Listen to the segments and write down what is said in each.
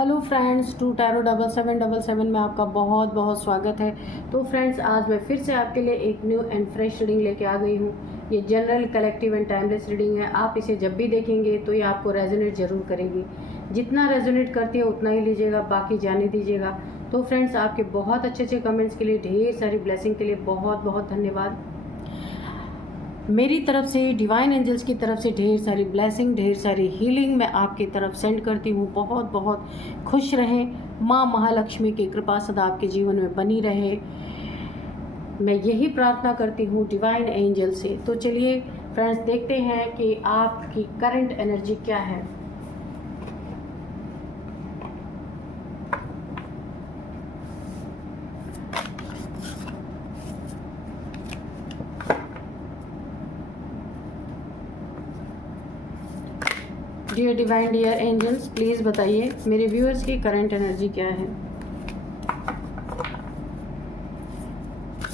Hello friends, to tarot 7777 में आपका बहुत बहुत स्वागत है। तो फ्रेंड्स, आज मैं फिर से आपके लिए एक न्यू एंड फ्रेश रीडिंग लेके आ गई हूँ। ये general, collective and timeless reading है। आप इसे जब भी देखेंगे तो ये आपको रेजोनेट ज़रूर करेगी। जितना रेजोनेट करती है उतना ही लीजिएगा, बाकी जाने दीजिएगा। तो फ्रेंड्स, आपके बहुत अच्छे अच्छे कमेंट्स के लिए, ढेर सारी ब्लेसिंग के लिए बहुत बहुत धन्यवाद। मेरी तरफ से, डिवाइन एंजल्स की तरफ से ढेर सारी ब्लेसिंग, ढेर सारी हीलिंग मैं आपकी तरफ सेंड करती हूँ। बहुत बहुत खुश रहें। माँ महालक्ष्मी की कृपा सदा आपके जीवन में बनी रहे, मैं यही प्रार्थना करती हूँ डिवाइन एंजल से। तो चलिए फ्रेंड्स, देखते हैं कि आपकी करंट एनर्जी क्या है। Dear divine, dear angels, please बताइए मेरे व्यूअर्स की करंट एनर्जी क्या है।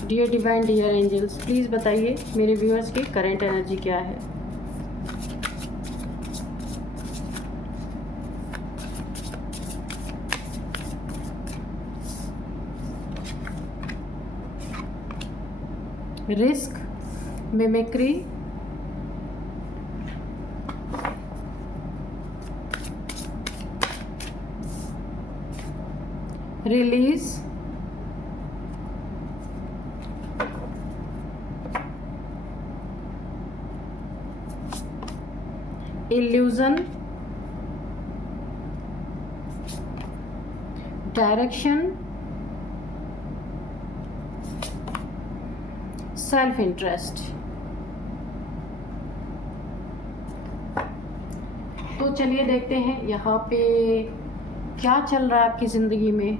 Dear divine, dear angels, please बताइए मेरे व्यूअर्स की करंट एनर्जी क्या है। Risk, mimicry, release, illusion, direction, self interest. तो चलिए देखते हैं यहाँ पे क्या चल रहा है आपकी ज़िंदगी में।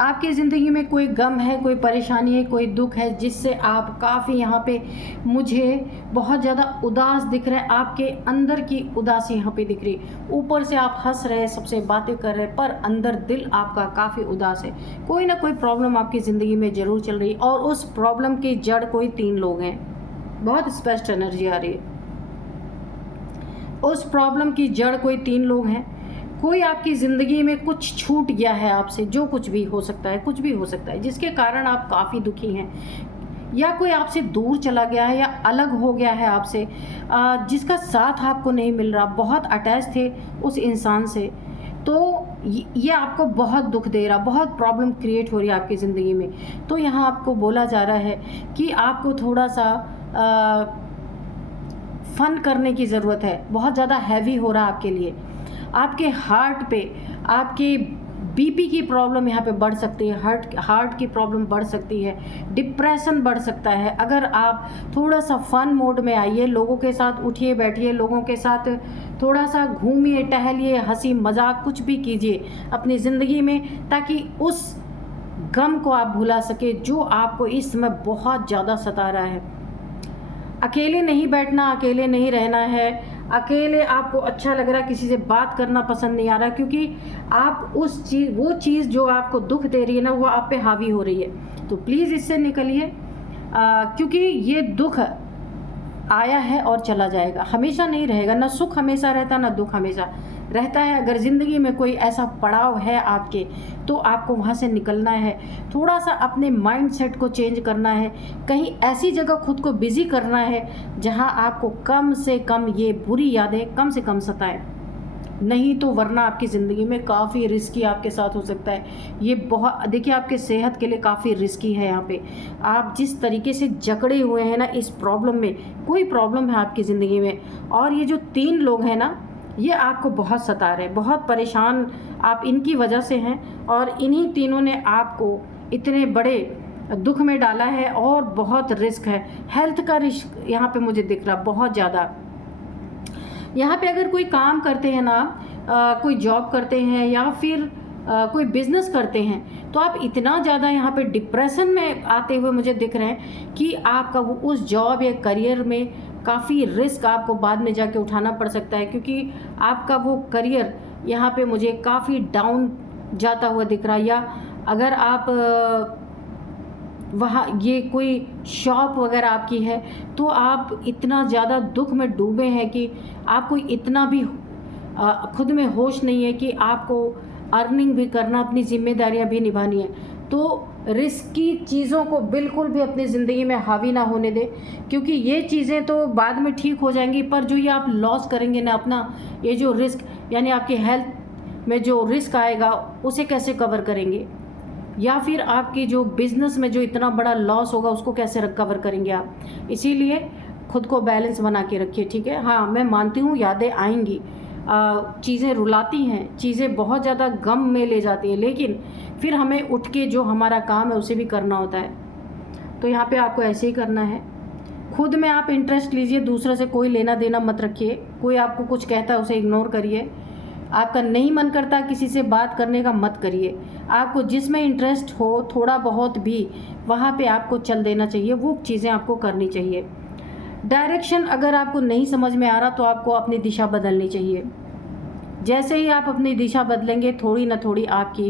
आपकी ज़िंदगी में कोई गम है, कोई परेशानी है, कोई दुख है, जिससे आप काफ़ी यहाँ पे मुझे बहुत ज़्यादा उदास दिख रहे हैं। आपके अंदर की उदासी यहाँ पे दिख रही है। ऊपर से आप हंस रहे हैं, सबसे बातें कर रहे हैं, पर अंदर दिल आपका काफ़ी उदास है। कोई ना कोई प्रॉब्लम आपकी ज़िंदगी में ज़रूर चल रही है, और उस प्रॉब्लम की जड़ कोई 3 लोग हैं। बहुत स्पष्ट एनर्जी आ रही है। उस प्रॉब्लम की जड़ कोई 3 लोग हैं। कोई आपकी ज़िंदगी में कुछ छूट गया है आपसे, जो कुछ भी हो सकता है, कुछ भी हो सकता है, जिसके कारण आप काफ़ी दुखी हैं। या कोई आपसे दूर चला गया है, या अलग हो गया है आपसे, जिसका साथ आपको नहीं मिल रहा। बहुत अटैच थे उस इंसान से, तो ये आपको बहुत दुख दे रहा, बहुत प्रॉब्लम क्रिएट हो रही है आपकी ज़िंदगी में। तो यहाँ आपको बोला जा रहा है कि आपको थोड़ा सा फन करने की ज़रूरत है। बहुत ज़्यादा हैवी हो रहा है आपके लिए। आपके हार्ट पे, आपके बीपी की प्रॉब्लम यहाँ पे बढ़ सकती है। हार्ट की प्रॉब्लम बढ़ सकती है। डिप्रेशन बढ़ सकता है। अगर आप थोड़ा सा फन मोड में आइए, लोगों के साथ उठिए बैठिए, लोगों के साथ थोड़ा सा घूमिए टहलिए, हंसी मजाक कुछ भी कीजिए अपनी ज़िंदगी में, ताकि उस गम को आप भुला सके जो आपको इस समय बहुत ज़्यादा सता रहा है। अकेले नहीं बैठना, अकेले नहीं रहना है। अकेले आपको अच्छा लग रहा है, किसी से बात करना पसंद नहीं आ रहा, क्योंकि आप वो चीज़ जो आपको दुख दे रही है ना, वो आप पे हावी हो रही है। तो प्लीज़ इससे निकलिए, क्योंकि ये दुख आया है और चला जाएगा, हमेशा नहीं रहेगा। ना सुख हमेशा रहता, ना दुख हमेशा रहता है। अगर ज़िंदगी में कोई ऐसा पड़ाव है आपके, तो आपको वहाँ से निकलना है। थोड़ा सा अपने माइंडसेट को चेंज करना है। कहीं ऐसी जगह खुद को बिज़ी करना है जहाँ आपको कम से कम ये बुरी यादें कम से कम सताएं। नहीं तो वरना आपकी ज़िंदगी में काफ़ी रिस्की आपके साथ हो सकता है। ये बहुत, देखिए, आपके सेहत के लिए काफ़ी रिस्की है। यहाँ पे आप जिस तरीके से जकड़े हुए हैं ना इस प्रॉब्लम में, कोई प्रॉब्लम है आपकी ज़िंदगी में, और ये जो 3 लोग हैं ना, ये आपको बहुत सता रहे हैं, बहुत परेशान आप इनकी वजह से हैं। और इन्हीं तीनों ने आपको इतने बड़े दुख में डाला है, और बहुत रिस्क है। हेल्थ का रिस्क यहाँ पे मुझे दिख रहा बहुत ज़्यादा। यहाँ पे अगर कोई काम करते हैं ना, कोई जॉब करते हैं, या फिर कोई बिज़नेस करते हैं, तो आप इतना ज़्यादा यहाँ पे डिप्रेशन में आते हुए मुझे दिख रहे हैं कि आपका वो उस जॉब या करियर में काफ़ी रिस्क आपको बाद में जाके उठाना पड़ सकता है, क्योंकि आपका वो करियर यहाँ पे मुझे काफ़ी डाउन जाता हुआ दिख रहा है। या अगर आप वहाँ ये कोई शॉप वगैरह आपकी है, तो आप इतना ज़्यादा दुख में डूबे हैं कि आपको इतना भी खुद में होश नहीं है कि आपको अर्निंग भी करना, अपनी जिम्मेदारियां भी निभानी है, तो रिस्की चीज़ों को बिल्कुल भी अपनी ज़िंदगी में हावी ना होने दें, क्योंकि ये चीज़ें तो बाद में ठीक हो जाएंगी, पर जो ये आप लॉस करेंगे ना अपना, ये जो रिस्क यानी आपकी हेल्थ में जो रिस्क आएगा उसे कैसे कवर करेंगे, या फिर आपकी जो बिज़नेस में जो इतना बड़ा लॉस होगा उसको कैसे रिकवर करेंगे आप। इसीलिए खुद को बैलेंस बना के रखिए, ठीक है। हाँ, मैं मानती हूँ यादें आएंगी, चीज़ें रुलाती हैं, चीज़ें बहुत ज़्यादा गम में ले जाती हैं, लेकिन फिर हमें उठ के जो हमारा काम है उसे भी करना होता है। तो यहाँ पे आपको ऐसे ही करना है, खुद में आप इंटरेस्ट लीजिए, दूसरे से कोई लेना देना मत रखिए। कोई आपको कुछ कहता है उसे इग्नोर करिए, आपका नहीं मन करता किसी से बात करने का मत करिए। आपको जिसमें इंटरेस्ट हो थोड़ा बहुत भी, वहाँ पे आपको चल देना चाहिए, वो चीज़ें आपको करनी चाहिए। डायरेक्शन अगर आपको नहीं समझ में आ रहा तो आपको अपनी दिशा बदलनी चाहिए। जैसे ही आप अपनी दिशा बदलेंगे थोड़ी ना थोड़ी आपकी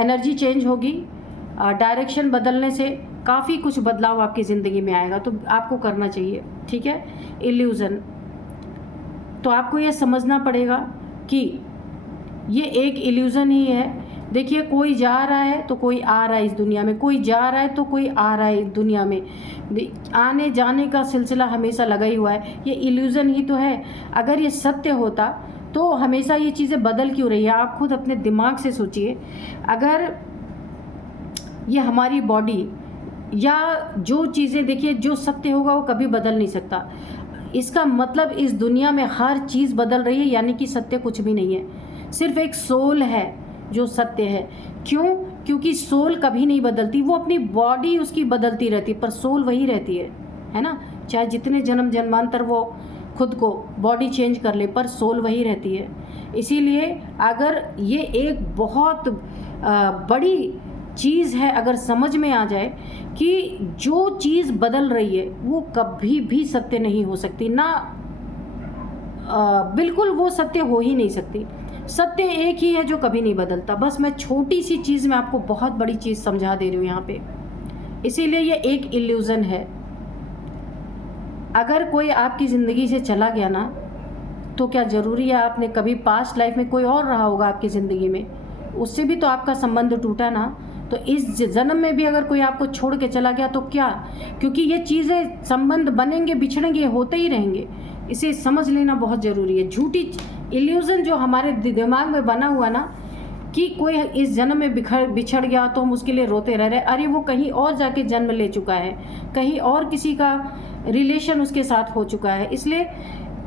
एनर्जी चेंज होगी। डायरेक्शन बदलने से काफ़ी कुछ बदलाव आपकी ज़िंदगी में आएगा, तो आपको करना चाहिए, ठीक है। इल्यूज़न, तो आपको ये समझना पड़ेगा कि ये एक इल्यूज़न ही है। देखिए, कोई जा रहा है तो कोई आ रहा है इस दुनिया में, कोई जा रहा है तो कोई आ रहा है इस दुनिया में। आने जाने का सिलसिला हमेशा लगा ही हुआ है, ये इल्यूज़न ही तो है। अगर ये सत्य होता तो हमेशा ये चीज़ें बदल क्यों रही है? आप खुद अपने दिमाग से सोचिए। अगर ये हमारी बॉडी या जो चीज़ें, देखिए जो सत्य होगा वो कभी बदल नहीं सकता। इसका मतलब इस दुनिया में हर चीज़ बदल रही है, यानी कि सत्य कुछ भी नहीं है। सिर्फ एक सोल है जो सत्य है। क्यों? क्योंकि सोल कभी नहीं बदलती, वो अपनी बॉडी उसकी बदलती रहती है, पर सोल वही रहती है ना। चाहे जितने जन्म जन्मांतर वो खुद को बॉडी चेंज कर ले, पर सोल वही रहती है। इसीलिए अगर ये एक बहुत बड़ी चीज़ है, अगर समझ में आ जाए कि जो चीज़ बदल रही है वो कभी भी सत्य नहीं हो सकती ना, बिल्कुल वो सत्य हो ही नहीं सकती। सत्य एक ही है जो कभी नहीं बदलता। बस मैं छोटी सी चीज़ में आपको बहुत बड़ी चीज़ समझा दे रही हूँ यहाँ पे। इसीलिए ये एक इल्यूज़न है। अगर कोई आपकी ज़िंदगी से चला गया ना, तो क्या ज़रूरी है आपने कभी पास्ट लाइफ में कोई और रहा होगा आपकी ज़िंदगी में, उससे भी तो आपका संबंध टूटा ना। तो इस जन्म में भी अगर कोई आपको छोड़ के चला गया तो क्या, क्योंकि ये चीज़ें, संबंध बनेंगे बिछड़ेंगे, होते ही रहेंगे। इसे समझ लेना बहुत ज़रूरी है। झूठी इल्यूज़न जो हमारे दिमाग में बना हुआ ना कि कोई इस जन्म में बिछड़ गया तो हम उसके लिए रोते रह रहे, अरे वो कहीं और जाके जन्म ले चुका है, कहीं और किसी का रिलेशन उसके साथ हो चुका है। इसलिए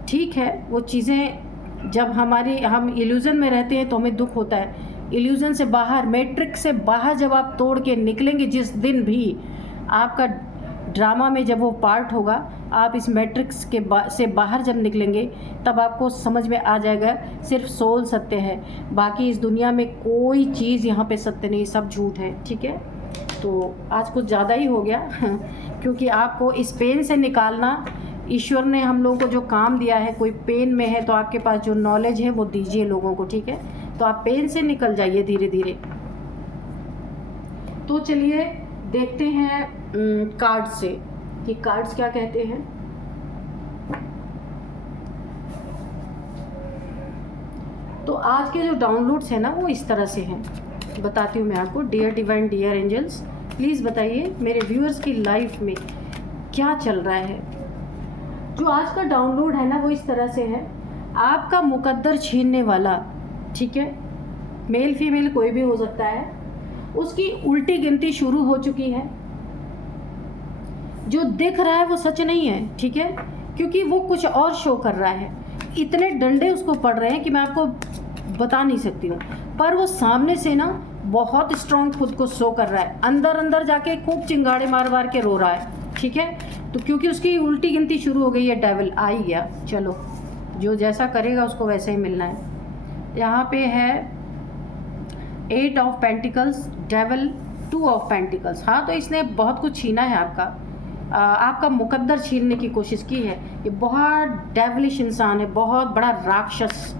ठीक है, वो चीज़ें जब हम इल्यूज़न में रहते हैं तो हमें दुख होता है। इल्यूज़न से बाहर, मैट्रिक्स से बाहर जब आप तोड़ के निकलेंगे, जिस दिन भी आपका ड्रामा में जब वो पार्ट होगा, आप इस मैट्रिक्स से बाहर जब निकलेंगे तब आपको समझ में आ जाएगा सिर्फ सोल सत्य है, बाकी इस दुनिया में कोई चीज़ यहाँ पे सत्य नहीं, सब झूठ है, ठीक है। तो आज कुछ ज़्यादा ही हो गया क्योंकि आपको इस पेन से निकालना, ईश्वर ने हम लोगों को जो काम दिया है, कोई पेन में है तो आपके पास जो नॉलेज है वो दीजिए लोगों को, ठीक है। तो आप पेन से निकल जाइए धीरे धीरे। तो चलिए देखते हैं कार्ड्स से कि कार्ड्स क्या कहते हैं। तो आज के जो डाउनलोड्स हैं ना वो इस तरह से हैं, बताती हूँ मैं आपको। Dear divine, dear angels, please बताइए मेरे व्यूअर्स की लाइफ में क्या चल रहा है। जो आज का डाउनलोड है ना वो इस तरह से है, आपका मुकद्दर छीनने वाला, ठीक है, मेल फीमेल कोई भी हो सकता है, उसकी उल्टी गिनती शुरू हो चुकी है। जो दिख रहा है वो सच नहीं है, ठीक है, क्योंकि वो कुछ और शो कर रहा है। इतने डंडे उसको पड़ रहे हैं कि मैं आपको बता नहीं सकती हूँ, पर वो सामने से ना बहुत स्ट्रॉन्ग खुद को शो कर रहा है, अंदर अंदर जाके खूब चिंगाड़े मार मार के रो रहा है, ठीक है। तो क्योंकि उसकी उल्टी गिनती शुरू हो गई है, डेविल आ ही गया, चलो जो जैसा करेगा उसको वैसे ही मिलना है। यहाँ पे है 8 of pentacles, devil 2 of pentacles. हाँ, तो इसने बहुत कुछ छीना है आपका मुकद्दर छीनने की कोशिश की है। ये बहुत डेविलिश इंसान है, बहुत बड़ा राक्षस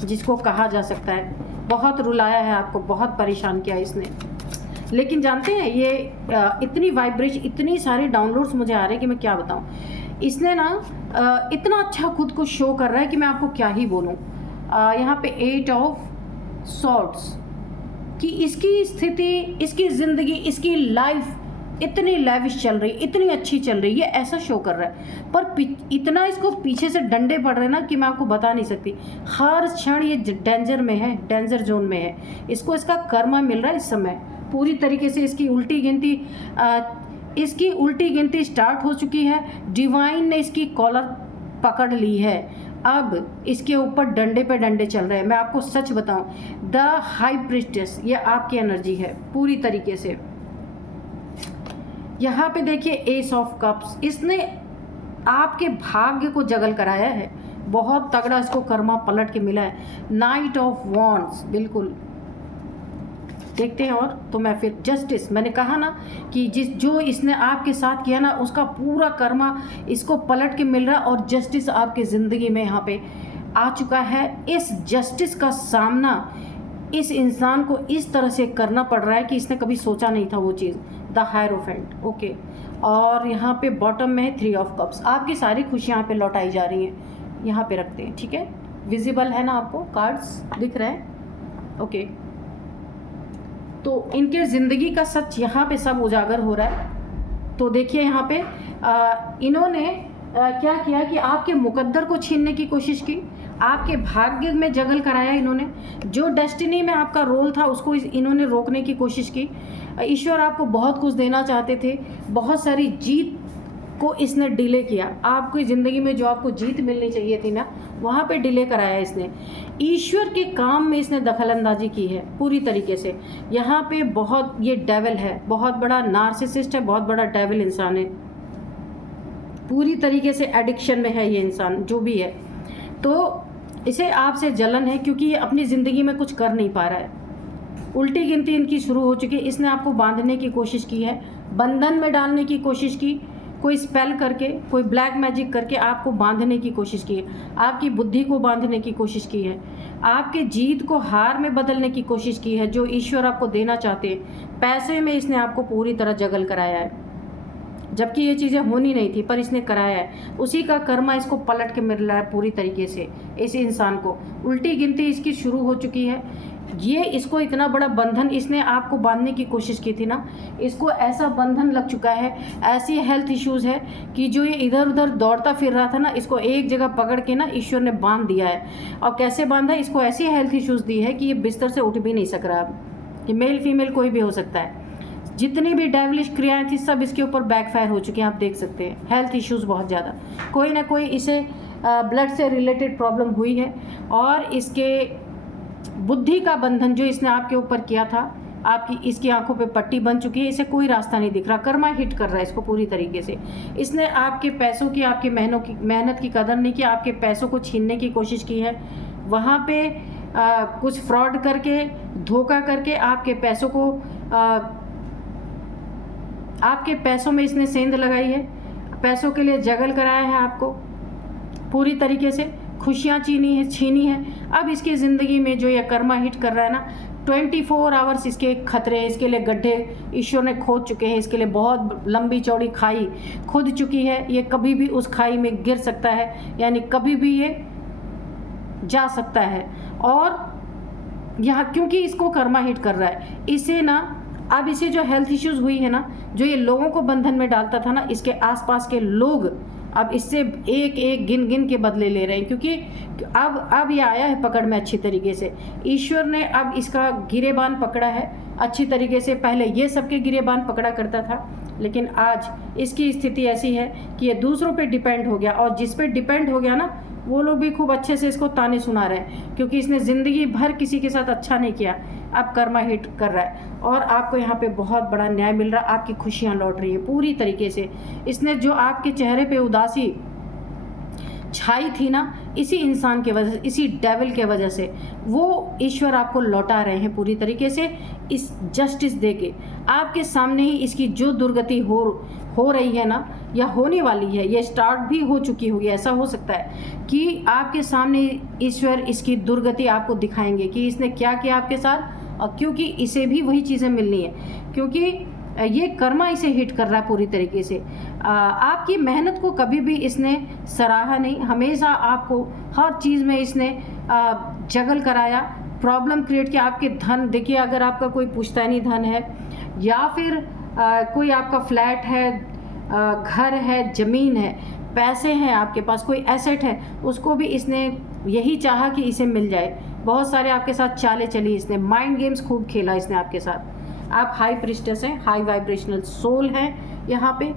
जिसको कहा जा सकता है। बहुत रुलाया है आपको, बहुत परेशान किया इसने। लेकिन जानते हैं ये इतनी वाइब्रेशन, इतनी सारे डाउनलोड्स मुझे आ रहे हैं कि मैं क्या बताऊं। इसने ना इतना अच्छा खुद को शो कर रहा है कि मैं आपको क्या ही बोलूँ। यहाँ पे 8 ऑफ सॉर्ड्स कि इसकी स्थिति, इसकी ज़िंदगी, इसकी लाइफ इतनी लेविश चल रही, इतनी अच्छी चल रही, ये ऐसा शो कर रहा है। पर इतना इसको पीछे से डंडे पड़ रहे हैं ना कि मैं आपको बता नहीं सकती। हर क्षण ये डेंजर में है, डेंजर जोन में है। इसको इसका कर्मा मिल रहा है इस समय पूरी तरीके से। इसकी उल्टी गिनती स्टार्ट हो चुकी है। डिवाइन ने इसकी कॉलर पकड़ ली है। अब इसके ऊपर डंडे पे डंडे चल रहे हैं। मैं आपको सच बताऊं, द हाई प्रिस्टेस ये आपकी एनर्जी है पूरी तरीके से। यहाँ पे देखिए एस ऑफ कप्स, इसने आपके भाग्य को जगल कराया है। बहुत तगड़ा इसको कर्मा पलट के मिला है। नाइट ऑफ वॉन्ड्स, बिल्कुल देखते हैं। और तो मैं फिर जस्टिस, मैंने कहा ना कि जो इसने आपके साथ किया ना उसका पूरा कर्मा इसको पलट के मिल रहा है। और जस्टिस आपकी ज़िंदगी में यहाँ पे आ चुका है। इस जस्टिस का सामना इस इंसान को इस तरह से करना पड़ रहा है कि इसने कभी सोचा नहीं था वो चीज़। The hierophant, okay. और यहाँ पे बॉटम में है 3 ऑफ कप्स। आपकी सारी खुशियाँ यहाँ पे लौटाई जा रही हैं। यहाँ पे रखते हैं, ठीक है। विजिबल है ना, आपको कार्ड्स दिख रहे हैं, ओके। तो इनके ज़िंदगी का सच यहाँ पे सब उजागर हो रहा है। तो देखिए यहाँ पे इन्होंने क्या किया कि आपके मुकद्दर को छीनने की कोशिश की, आपके भाग्य में जगल कराया इन्होंने। जो डेस्टिनी में आपका रोल था उसको इन्होंने रोकने की कोशिश की। ईश्वर आपको बहुत कुछ देना चाहते थे, बहुत सारी जीत को इसने डिले किया। आपकी ज़िंदगी में जो आपको जीत मिलनी चाहिए थी ना, वहाँ पे डिले कराया इसने। ईश्वर के काम में इसने दखलंदाजी की है पूरी तरीके से। यहाँ पे बहुत ये डेविल है, बहुत बड़ा नार्सिसिस्ट है, बहुत बड़ा डेविल इंसान है। पूरी तरीके से एडिक्शन में है ये इंसान जो भी है। तो इसे आपसे जलन है क्योंकि ये अपनी ज़िंदगी में कुछ कर नहीं पा रहा है। उल्टी गिनती इनकी शुरू हो चुकी है। इसने आपको बांधने की कोशिश की है, बंधन में डालने की कोशिश की, कोई स्पेल करके, कोई ब्लैक मैजिक करके आपको बांधने की कोशिश की है, आपकी बुद्धि को बांधने की कोशिश की है, आपके जीत को हार में बदलने की कोशिश की है जो ईश्वर आपको देना चाहते हैं। पैसे में इसने आपको पूरी तरह जगल कराया है, जबकि ये चीज़ें होनी नहीं थी, पर इसने कराया है। उसी का कर्मा इसको पलट के मिल रहा है पूरी तरीके से। इस इंसान को उल्टी गिनती इसकी शुरू हो चुकी है। ये इसको इतना बड़ा बंधन इसने आपको बांधने की कोशिश की थी ना, इसको ऐसा बंधन लग चुका है, ऐसी हेल्थ इश्यूज़ है कि जो ये इधर उधर दौड़ता फिर रहा था ना, इसको एक जगह पकड़ के ना ईश्वर ने बांध दिया है। और कैसे बांधा, इसको ऐसी हेल्थ इश्यूज़ दी है कि ये बिस्तर से उठ भी नहीं सक रहा। अब ये मेल फीमेल कोई भी हो सकता है। जितनी भी डेविलिश क्रियाएं थी सब इसके ऊपर बैकफायर हो चुकी हैं। आप देख सकते हैं हेल्थ इश्यूज़ बहुत ज़्यादा, कोई ना कोई इसे ब्लड से रिलेटेड प्रॉब्लम हुई है। और इसके बुद्धि का बंधन जो इसने आपके ऊपर किया था, आपकी इसकी आंखों पे पट्टी बन चुकी है। इसे कोई रास्ता नहीं दिख रहा, कर्मा हिट कर रहा है इसको पूरी तरीके से। इसने आपके पैसों की, आपकी मेहनत की कदर नहीं की, आपके पैसों को छीनने की कोशिश की है। वहाँ पे कुछ फ्रॉड करके, धोखा करके आपके पैसों में इसने सेंध लगाई है, पैसों के लिए जगल कराया है आपको पूरी तरीके से, खुशियाँ छीनी है। अब इसकी ज़िंदगी में जो ये कर्मा हिट कर रहा है ना, 24 आवर्स इसके खतरे, इसके लिए गड्ढे ईश्वर ने खोद चुके हैं, इसके लिए बहुत लंबी चौड़ी खाई खोद चुकी है। ये कभी भी उस खाई में गिर सकता है, यानी कभी भी ये जा सकता है। और यहाँ क्योंकि इसको कर्मा हिट कर रहा है, इसे ना अब इसे जो हेल्थ इश्यूज़ हुई है ना, जो ये लोगों को बंधन में डालता था ना, इसके आसपास के लोग अब इससे एक एक गिन गिन के बदले ले रहे हैं। क्योंकि अब ये आया है पकड़ में अच्छी तरीके से। ईश्वर ने अब इसका गिरेबान पकड़ा है अच्छी तरीके से। पहले ये सबके गिरेबान पकड़ा करता था, लेकिन आज इसकी स्थिति ऐसी है कि ये दूसरों पे डिपेंड हो गया। और जिस पे डिपेंड हो गया ना, वो लोग भी खूब अच्छे से इसको ताने सुना रहे हैं, क्योंकि इसने ज़िंदगी भर किसी के साथ अच्छा नहीं किया। अब कर्मा हिट कर रहा है और आपको यहाँ पे बहुत बड़ा न्याय मिल रहा है, आपकी खुशियाँ लौट रही है पूरी तरीके से। इसने जो आपके चेहरे पे उदासी छाई थी ना, इसी इंसान के वजह से, इसी डेविल के वजह से, वो ईश्वर आपको लौटा रहे हैं पूरी तरीके से इस जस्टिस दे के। आपके सामने ही इसकी जो दुर्गति हो रही है ना, या होने वाली है, ये स्टार्ट भी हो चुकी होगी। ऐसा हो सकता है कि आपके सामने ईश्वर इसकी दुर्गति आपको दिखाएंगे कि इसने क्या किया आपके साथ, और क्योंकि इसे भी वही चीज़ें मिलनी है। क्योंकि ये कर्मा इसे हिट कर रहा है पूरी तरीके से। आपकी मेहनत को कभी भी इसने सराहा नहीं, हमेशा आपको हर चीज़ में इसने जगल कराया, प्रॉब्लम क्रिएट किया। आपके धन देखिए, अगर आपका कोई पुश्तैनी धन है या फिर कोई आपका फ्लैट है, घर है, ज़मीन है, पैसे हैं आपके पास, कोई एसेट है, उसको भी इसने यही चाहा कि इसे मिल जाए। बहुत सारे आपके साथ चालें चली इसने, माइंड गेम्स खूब खेला इसने आपके साथ। आप हाई प्रिस्टेस हैं, हाई वाइब्रेशनल सोल हैं यहाँ पे,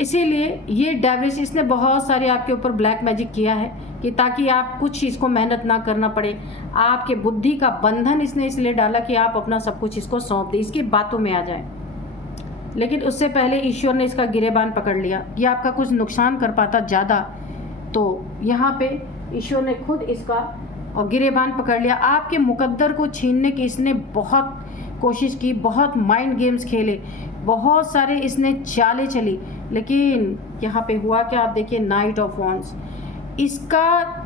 इसीलिए ये डेविल्स इसने बहुत सारे आपके ऊपर ब्लैक मैजिक किया है कि ताकि आप कुछ चीज़ को मेहनत ना करना पड़े। आपके बुद्धि का बंधन इसने इसलिए डाला कि आप अपना सब कुछ इसको सौंप दें, इसकी बातों में आ जाए। लेकिन उससे पहले ईश्वर ने इसका गिरेबान पकड़ लिया। ये आपका कुछ नुकसान कर पाता ज़्यादा, तो यहाँ पे ईश्वर ने खुद इसका और गिरेबान पकड़ लिया। आपके मुकद्दर को छीनने की इसने बहुत कोशिश की, बहुत माइंड गेम्स खेले, बहुत सारे इसने चालें चली, लेकिन यहाँ पे हुआ क्या, आप देखिए नाइट ऑफ वॉन्ड्स। इसका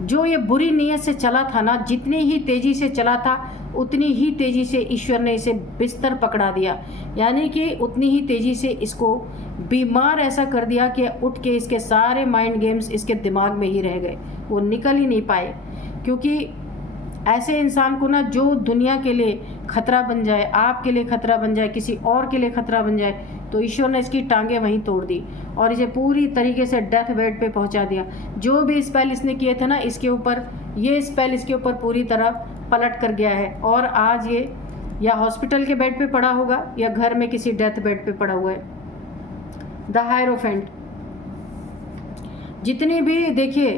जो ये बुरी नीयत से चला था ना, जितनी ही तेज़ी से चला था उतनी ही तेज़ी से ईश्वर ने इसे बिस्तर पकड़ा दिया, यानी कि उतनी ही तेज़ी से इसको बीमार ऐसा कर दिया कि उठ के इसके सारे माइंड गेम्स इसके दिमाग में ही रह गए, वो निकल ही नहीं पाए। क्योंकि ऐसे इंसान को ना जो दुनिया के लिए खतरा बन जाए, आपके लिए खतरा बन जाए, किसी और के लिए खतरा बन जाए, तो ईश्वर ने इसकी टांगें वहीं तोड़ दी और इसे पूरी तरीके से डेथ बेड पे पहुंचा दिया। जो भी स्पेल इसने किए थे ना इसके ऊपर, ये स्पेल इसके ऊपर पूरी तरह पलट कर गया है और आज ये या हॉस्पिटल के बेड पे पड़ा होगा या घर में किसी डेथ बेड पे पड़ा हुआ है। द हायरोफेंट, जितनी भी देखिए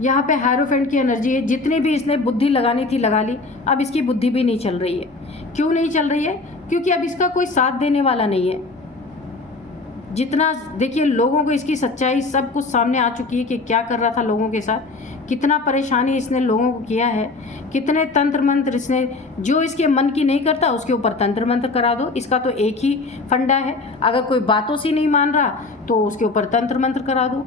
यहाँ पे हायरोफेंट की एनर्जी है, जितनी भी इसने बुद्धि लगानी थी लगा ली, अब इसकी बुद्धि भी नहीं चल रही है। क्यों नहीं चल रही है? क्योंकि अब इसका कोई साथ देने वाला नहीं है। जितना देखिए लोगों को इसकी सच्चाई सब कुछ सामने आ चुकी है कि क्या कर रहा था लोगों के साथ, कितना परेशानी इसने लोगों को किया है, कितने तंत्र मंत्र इसने, जो इसके मन की नहीं करता उसके ऊपर तंत्र मंत्र करा दो। इसका तो एक ही फंडा है, अगर कोई बातों से नहीं मान रहा तो उसके ऊपर तंत्र मंत्र करा दो,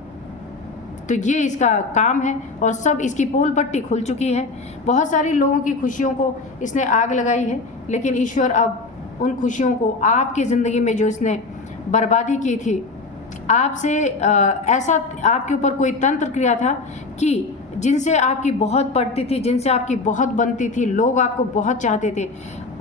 तो ये इसका काम है। और सब इसकी पोल पट्टी खुल चुकी है। बहुत सारी लोगों की खुशियों को इसने आग लगाई है, लेकिन ईश्वर अब उन खुशियों को आपकी ज़िंदगी में जो इसने बर्बादी की थी, आपसे ऐसा आपके ऊपर कोई तंत्र किया था कि जिनसे आपकी बहुत पड़ती थी, जिनसे आपकी बहुत बनती थी, लोग आपको बहुत चाहते थे,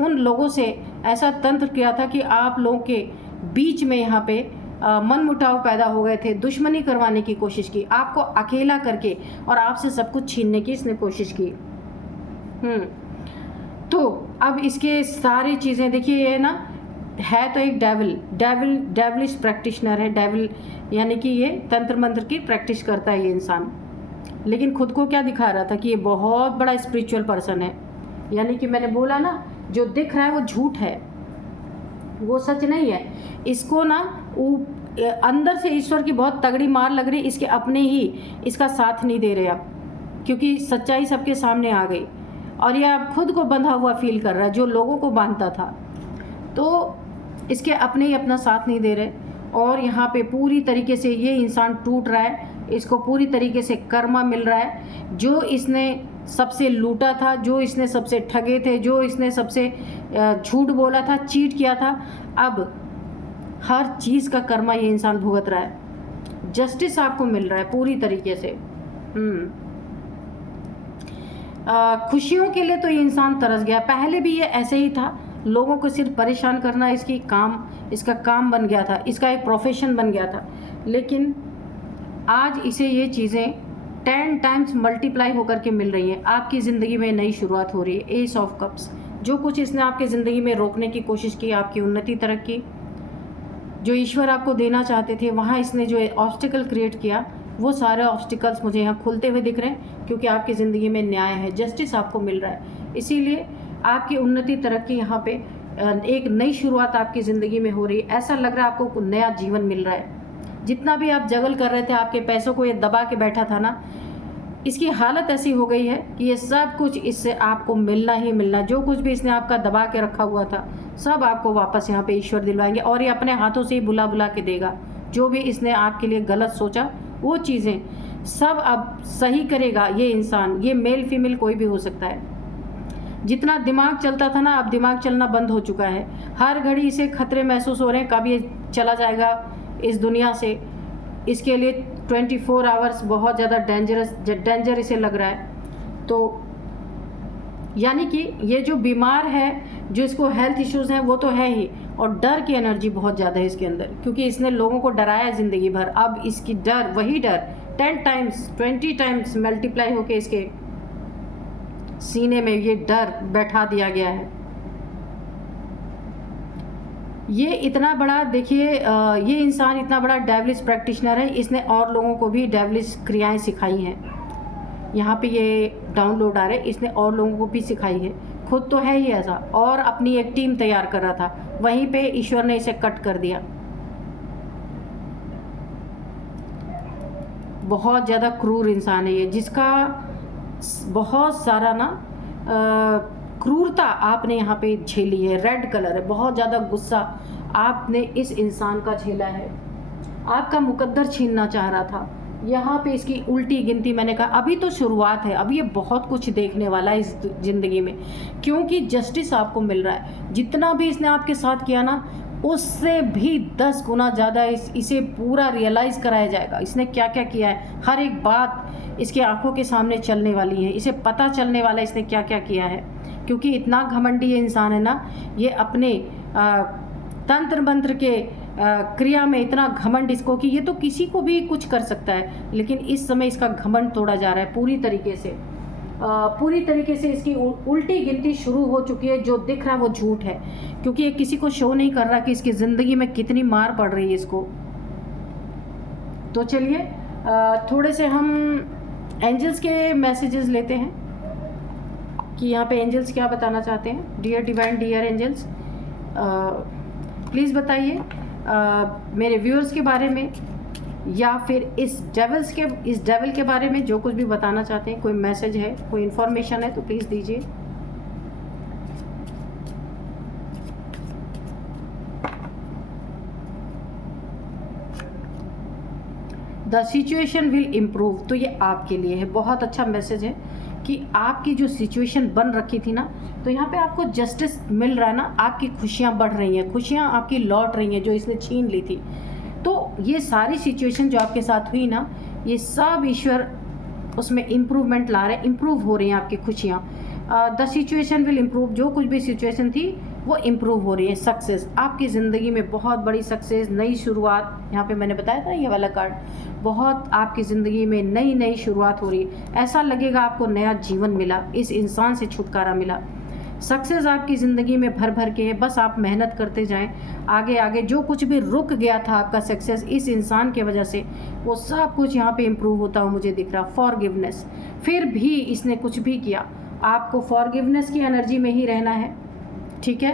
उन लोगों से ऐसा तंत्र किया था कि आप लोगों के बीच में यहाँ पे मनमुटाव पैदा हो गए थे, दुश्मनी करवाने की कोशिश की, आपको अकेला करके और आपसे सब कुछ छीनने की इसने कोशिश की। तो अब इसके सारी चीज़ें देखिए, ये ना है तो एक डेविलिश प्रैक्टिशनर है। डेविल यानी कि ये तंत्र मंत्र की प्रैक्टिस करता है ये इंसान, लेकिन खुद को क्या दिखा रहा था कि ये बहुत बड़ा स्पिरिचुअल पर्सन है। यानी कि मैंने बोला ना, जो दिख रहा है वो झूठ है, वो सच नहीं है। इसको ना अंदर से ईश्वर की बहुत तगड़ी मार लग रही, इसके अपने ही इसका साथ नहीं दे रहे अब, क्योंकि सच्चाई सबके सामने आ गई और ये अब खुद को बंधा हुआ फील कर रहा है, जो लोगों को बांधता था। तो इसके अपने ही अपना साथ नहीं दे रहे और यहाँ पे पूरी तरीके से ये इंसान टूट रहा है। इसको पूरी तरीके से कर्मा मिल रहा है। जो इसने सबसे लूटा था, जो इसने सबसे ठगे थे, जो इसने सबसे झूठ बोला था, चीट किया था, अब हर चीज़ का कर्मा ये इंसान भुगत रहा है। जस्टिस आपको मिल रहा है पूरी तरीके से। खुशियों के लिए तो ये इंसान तरस गया। पहले भी ये ऐसे ही था, लोगों को सिर्फ परेशान करना इसका काम बन गया था, इसका एक प्रोफेशन बन गया था। लेकिन आज इसे ये चीज़ें 10 टाइम्स मल्टीप्लाई होकर के मिल रही हैं। आपकी ज़िंदगी में नई शुरुआत हो रही है। एस ऑफ कप्स, जो कुछ इसने आपकी ज़िंदगी में रोकने की कोशिश की, आपकी उन्नति तरक्की जो ईश्वर आपको देना चाहते थे, वहाँ इसने जो ऑब्स्टिकल क्रिएट किया, वो सारे ऑब्स्टिकल्स मुझे यहाँ खुलते हुए दिख रहे हैं, क्योंकि आपकी ज़िंदगी में न्याय है, जस्टिस आपको मिल रहा है। इसीलिए आपकी उन्नति तरक्की यहाँ पे एक नई शुरुआत आपकी ज़िंदगी में हो रही है। ऐसा लग रहा है आपको नया जीवन मिल रहा है। जितना भी आप जगल कर रहे थे, आपके पैसों को ये दबा के बैठा था ना, इसकी हालत ऐसी हो गई है कि ये सब कुछ इससे आपको मिलना ही मिलना। जो कुछ भी इसने आपका दबा के रखा हुआ था, सब आपको वापस यहाँ पे ईश्वर दिलवाएंगे और ये अपने हाथों से ही बुला बुला के देगा। जो भी इसने आपके लिए गलत सोचा, वो चीज़ें सब अब सही करेगा ये इंसान। ये मेल फीमेल कोई भी हो सकता है। जितना दिमाग चलता था ना, अब दिमाग चलना बंद हो चुका है। हर घड़ी इसे खतरे महसूस हो रहे हैं, कब ये चला जाएगा इस दुनिया से। इसके लिए 24 आवर्स बहुत ज़्यादा डेंजर इसे लग रहा है। तो यानी कि ये जो बीमार है, जो इसको हेल्थ इश्यूज़ हैं, वो तो है ही, और डर की एनर्जी बहुत ज़्यादा है इसके अंदर, क्योंकि इसने लोगों को डराया ज़िंदगी भर। अब इसकी डर, वही डर 10 टाइम्स 20 टाइम्स मल्टीप्लाई होके इसके सीने में ये डर बैठा दिया गया है। ये इतना बड़ा, देखिए ये इंसान इतना बड़ा डेविलिश प्रैक्टिशनर है, इसने और लोगों को भी डेविलिश क्रियाएं सिखाई हैं। यहाँ पे ये डाउनलोड आ रहे, इसने और लोगों को भी सिखाई है, खुद तो है ही ऐसा, और अपनी एक टीम तैयार कर रहा था, वहीं पे ईश्वर ने इसे कट कर दिया। बहुत ज़्यादा क्रूर इंसान है ये, जिसका बहुत सारा ना क्रूरता आपने यहाँ पे झेली है। रेड कलर है, बहुत ज़्यादा गुस्सा आपने इस इंसान का झेला है। आपका मुकद्दर छीनना चाह रहा था। यहाँ पे इसकी उल्टी गिनती, मैंने कहा अभी तो शुरुआत है, अभी ये बहुत कुछ देखने वाला है इस ज़िंदगी में, क्योंकि जस्टिस आपको मिल रहा है। जितना भी इसने आपके साथ किया ना, उससे भी 10 गुना ज़्यादा इसे पूरा रियलाइज़ कराया जाएगा इसने क्या क्या किया है। हर एक बात इसकी आंखों के सामने चलने वाली है, इसे पता चलने वाला है इसने क्या क्या किया है, क्योंकि इतना घमंडी ये इंसान है ना, ये अपने तंत्र मंत्र के क्रिया में इतना घमंड इसको कि ये तो किसी को भी कुछ कर सकता है, लेकिन इस समय इसका घमंड तोड़ा जा रहा है पूरी तरीके से। पूरी तरीके से इसकी उल्टी गिनती शुरू हो चुकी है। जो दिख रहा है वो झूठ है, क्योंकि ये किसी को शो नहीं कर रहा कि इसकी ज़िंदगी में कितनी मार पड़ रही है इसको। तो चलिए थोड़े से हम एंजल्स के मैसेजेस लेते हैं कि यहाँ पे एंजल्स क्या बताना चाहते हैं। Dear divine, dear angels, please बताइए मेरे व्यूअर्स के बारे में, या फिर इस डेविल के बारे में जो कुछ भी बताना चाहते हैं। कोई मैसेज है, कोई इन्फॉर्मेशन है तो प्लीज़ दीजिए। द सिचुएशन विल इम्प्रूव, तो ये आपके लिए है, बहुत अच्छा मैसेज है कि आपकी जो सिचुएशन बन रखी थी ना, तो यहाँ पे आपको जस्टिस मिल रहा है ना, आपकी खुशियाँ बढ़ रही हैं, खुशियाँ आपकी लौट रही हैं जो इसने छीन ली थी। तो ये सारी सिचुएशन जो आपके साथ हुई ना, ये सब ईश्वर उसमें इम्प्रूवमेंट ला रहे हैं, इम्प्रूव हो रही हैं आपकी खुशियाँ। द सिचुएशन विल इम्प्रूव, जो कुछ भी सिचुएशन थी वो इम्प्रूव हो रही है। सक्सेस, आपकी ज़िंदगी में बहुत बड़ी सक्सेस, नई शुरुआत, यहाँ पे मैंने बताया था ये वाला कार्ड, बहुत आपकी ज़िंदगी में नई शुरुआत हो रही है। ऐसा लगेगा आपको नया जीवन मिला, इस इंसान से छुटकारा मिला। सक्सेस आपकी ज़िंदगी में भर भर के है, बस आप मेहनत करते जाएं आगे आगे। जो कुछ भी रुक गया था आपका सक्सेस इस इंसान के वजह से, वो सब कुछ यहाँ पे इम्प्रूव होता हुआ मुझे दिख रहा। फॉरगिवनेस, फिर भी इसने कुछ भी किया, आपको फॉरगिवनेस की एनर्जी में ही रहना है, ठीक है,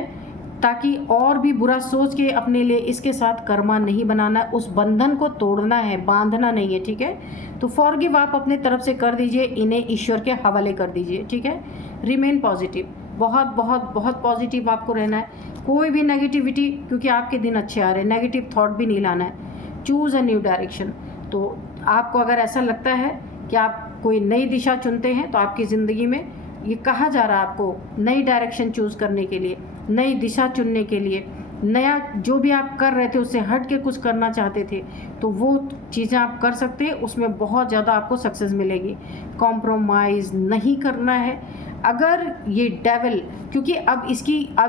ताकि और भी बुरा सोच के अपने लिए इसके साथ कर्मा नहीं बनाना, उस बंधन को तोड़ना है, बांधना नहीं है, ठीक है। तो फॉरगिव आप अपने तरफ से कर दीजिए, इन्हें ईश्वर के हवाले कर दीजिए, ठीक है। रिमेन पॉजिटिव, बहुत बहुत बहुत पॉजिटिव आपको रहना है। कोई भी नेगेटिविटी, क्योंकि आपके दिन अच्छे आ रहे हैं, नेगेटिव थॉट भी नहीं लाना है। चूज़ अ न्यू डायरेक्शन, तो आपको अगर ऐसा लगता है कि आप कोई नई दिशा चुनते हैं, तो आपकी ज़िंदगी में ये कहा जा रहा है आपको नई डायरेक्शन चूज़ करने के लिए, नई दिशा चुनने के लिए, नया जो भी आप कर रहे थे उससे हट के कुछ करना चाहते थे, तो वो चीज़ें आप कर सकते हैं, उसमें बहुत ज़्यादा आपको सक्सेस मिलेगी। कॉम्प्रोमाइज़ नहीं करना है। अगर ये डेविल, क्योंकि अब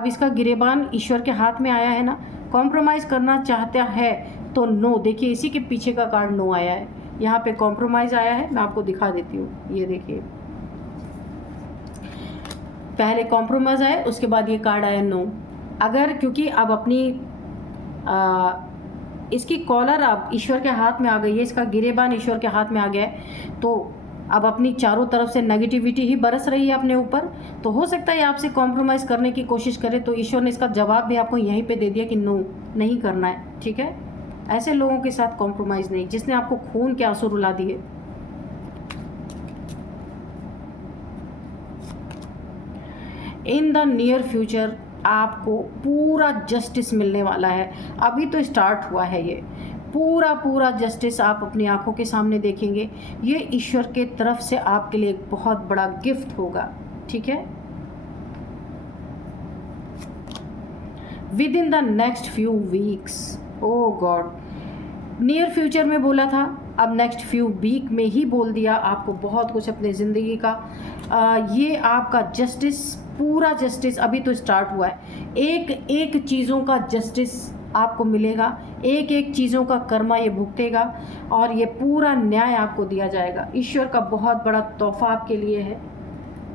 इसका गिरेबान ईश्वर के हाथ में आया है ना, कॉम्प्रोमाइज़ करना चाहता है तो नो। देखिए इसी के पीछे का कार्ड नो आया है, यहाँ पे कॉम्प्रोमाइज़ आया है, मैं आपको दिखा देती हूँ। ये देखिए, पहले कॉम्प्रोमाइज़ आया, उसके बाद ये कार्ड आया नो। अगर क्योंकि अब अपनी इसकी कॉलर अब ईश्वर के हाथ में आ गई है, इसका गिरेबान ईश्वर के हाथ में आ गया है, तो अब अपनी चारों तरफ से नेगेटिविटी ही बरस रही है अपने ऊपर। तो हो सकता है आपसे कॉम्प्रोमाइज़ करने की कोशिश करे, तो ईश्वर ने इसका जवाब भी आपको यहीं पे दे दिया कि नो, नहीं करना है, ठीक है। ऐसे लोगों के साथ कॉम्प्रोमाइज़ नहीं, जिसने आपको खून के आंसू रुला दिए। इन द नियर फ्यूचर आपको पूरा जस्टिस मिलने वाला है। अभी तो स्टार्ट हुआ है, ये पूरा जस्टिस आप अपनी आंखों के सामने देखेंगे। ये ईश्वर के तरफ से आपके लिए एक बहुत बड़ा गिफ्ट होगा, ठीक है। Within the next few weeks. Oh God, near future में बोला था, अब नेक्स्ट फ्यू वीक में ही बोल दिया। आपको बहुत कुछ अपने ज़िंदगी का ये आपका जस्टिस, पूरा जस्टिस अभी तो स्टार्ट हुआ है। एक एक चीज़ों का जस्टिस आपको मिलेगा, एक एक चीज़ों का कर्मा ये भुगतेगा और ये पूरा न्याय आपको दिया जाएगा। ईश्वर का बहुत बड़ा तोहफा आपके लिए है,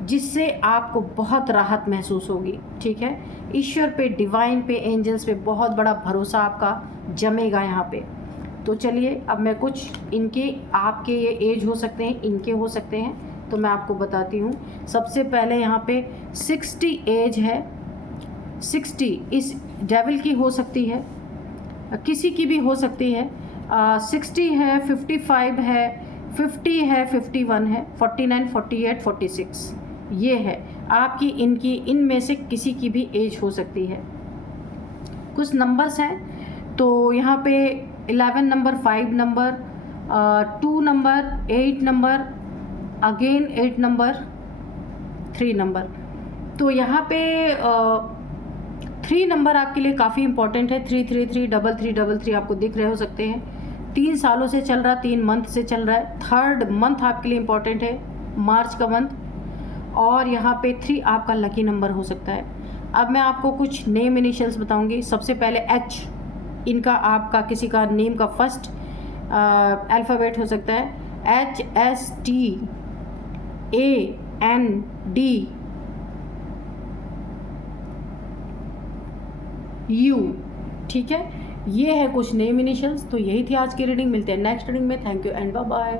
जिससे आपको बहुत राहत महसूस होगी। ठीक है, ईश्वर पे, डिवाइन पे, एंजल्स पे बहुत बड़ा भरोसा आपका जमेगा यहाँ पे। तो चलिए अब मैं कुछ इनके, आपके ये एज हो सकते हैं, इनके हो सकते हैं, तो मैं आपको बताती हूँ। सबसे पहले यहाँ पे 60 एज है। 60 इस डेविल की हो सकती है, किसी की भी हो सकती है। 60 है, 55 है, 50 है, 51 है, 49, 48, 46 ये है आपकी, इनकी, इनमें से किसी की भी एज हो सकती है। कुछ नंबर्स हैं तो यहाँ पे 11 number, 5 number, 2 number, 8 number, again 8 number, 3 number. तो यहाँ पे 3 नंबर आपके लिए काफ़ी इंपॉर्टेंट है। 333, 3333 आपको दिख रहे हो सकते हैं। 3 सालों से चल रहा, 3 मंथ से चल रहा है। 3rd मंथ आपके लिए इंपॉर्टेंट है, मार्च का मंथ। और यहाँ पे 3 आपका लकी नंबर हो सकता है। अब मैं आपको कुछ नेम इनिशियल्स बताऊंगी। सबसे पहले H, इनका, आपका किसी का नेम का फर्स्ट अल्फ़ाबेट हो सकता है। HSTANDU। ठीक है, ये है कुछ नेम इनिशियल्स। तो यही थी आज की रीडिंग। मिलते हैं नेक्स्ट रीडिंग में। Thank you and bye bye.